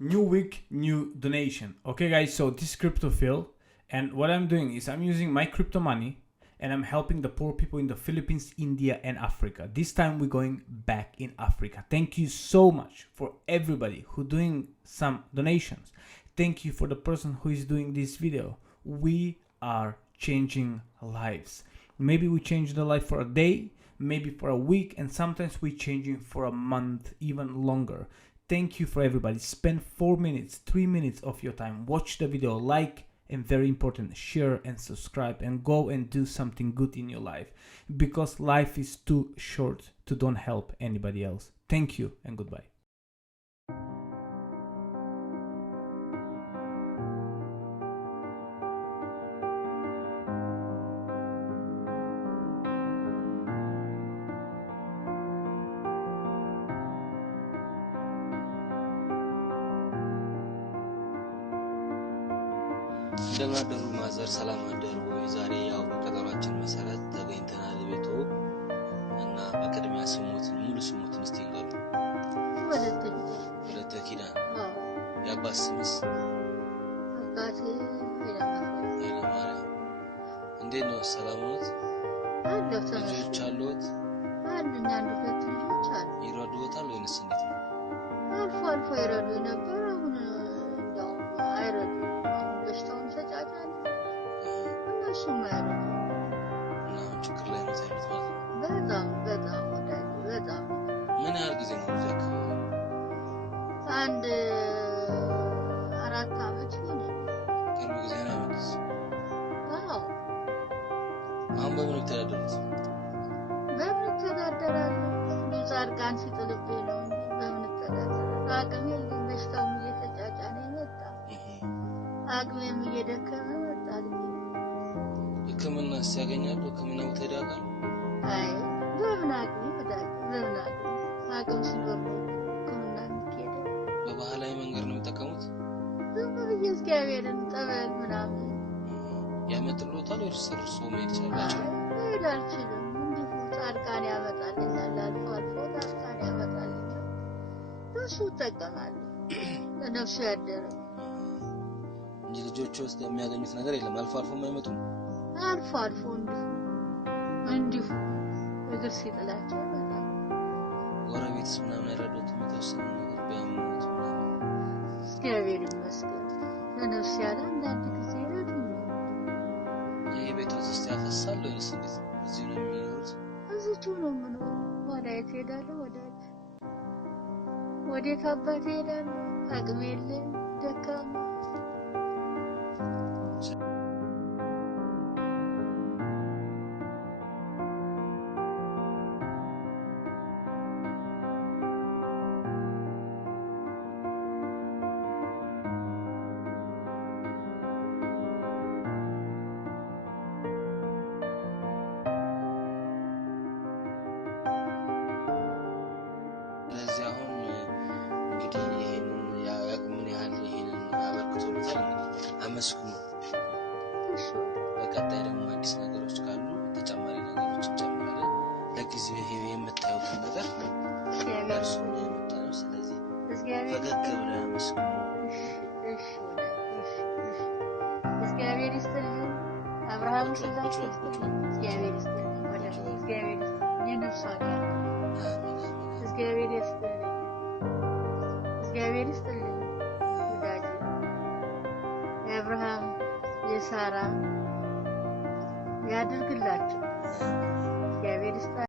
New week, new donation. Okay, guys, so this is Crypto Phil, and what I'm doing is I'm using my crypto money and I'm helping the poor people in the Philippines, India, and Africa. This time we're going back in Africa. Thank you so much for everybody who doing some donations. Thank you for the person who is doing this video. We are changing lives. Maybe we change the life for a day, maybe for a week, and sometimes we changing for a month, even longer. Thank you for everybody. Spend 4 minutes, 3 minutes of your time. Watch the video, like, and very important, share and subscribe, and go and do something good in your life, because life is too short to don't help anybody else. Thank you and goodbye. እንደናደሩ ማዘር ሰላም አደሩ ዛሬ ያው በቀጠሯችን መሰረት ተገኝተናል ቤቱ እና በቅድሚያ ስሙትን ሙሉ ስሙትን እስቲ እንገሩ ወለተ ኪዳን ያባስ ስምስ አባቴ ኃይለማርያም እንዴት ነው ሰላም ነው ልጆች አሉት አንድና አንድ ልጆች አሉ ይረዱታል ወይስ እንዴት ነው አልፎ አልፎ ይረዱ ነበር አሁን እንደው አይረዱ በሽታውን ተጫጫን እነሱ ማለት ነው ችግር ላይ ነው ያሉት ማለት በጣም ምን ያህል ጊዜ ነው ዘክ አንድ 4 አመት ሆነ ቅርብ ጊዜ ነው ያሉት አዎ አሁን በምን ተዳደሩት ብዙ አርጋን ሲጥልብኝ ነው በምን ተዳደረ አቅሜ በሽታው እየተጫጫነ ይመጣ አቅሜም እየደከመ መጣልኝ ህክምና ሲያገኛሉ ህክምና ተዳጋል አይ በምን አቅሜ አቅም ሲኖር ህክምና እንከሄደ በባህላዊ መንገድ ነው ተጠቀሙት በዚህ እግዚአብሔርን ጠበል ምናምን ያመጥሉታል እርስ መሄድ ይችላል አይዳልችልም እንዲሁ ጻድቃን ያመጣልኛል አልፎ ጻድቃን ያመጣልኛል እሱ ተጠቀማል ለነፍሱ ያደረ ልጆች ውስጥ የሚያገኙት ነገር የለም አልፎ የማይመጡ አልፎ እንዲሁ እግር ሲጥላቸው በጣም ጎረቤትስ ምናምን ያረዱት የተወሰነ ነገር ቢያምኑት እግዚአብሔር ይመስገን ለነፍስ ያለ አንዳንድ ጊዜ ይረዱኛል ይሄ ቤት ውስጥ ያፈሳል ወይስ እንዴት እዚህ ነው የሚኖሩት እዚሁ ነው የምኖረው ወዴት ሄዳለሁ ወዴት አባቴ ሄዳለሁ አቅሜ የለም ደካማ መስኩ እሺ በቀጣይ ደግሞ አዲስ ነገሮች ካሉ ተጨማሪ ነገሮች እንጨምራለን ለጊዜው ይሄ የምታዩት ነገር ያለርሱ ነው የምታዩት ስለዚህ ፈገግ ብለን መስኩ እሺ እግዚአብሔር ይስጥልኝ አብርሃም ስለዚህ እግዚአብሔር ይስጥልኝ እግዚአብሔር የነፍሳት እግዚአብሔር ይስጥልኝ አብርሃም የሳራ ያድርግላችሁ እግዚአብሔር ይስጥ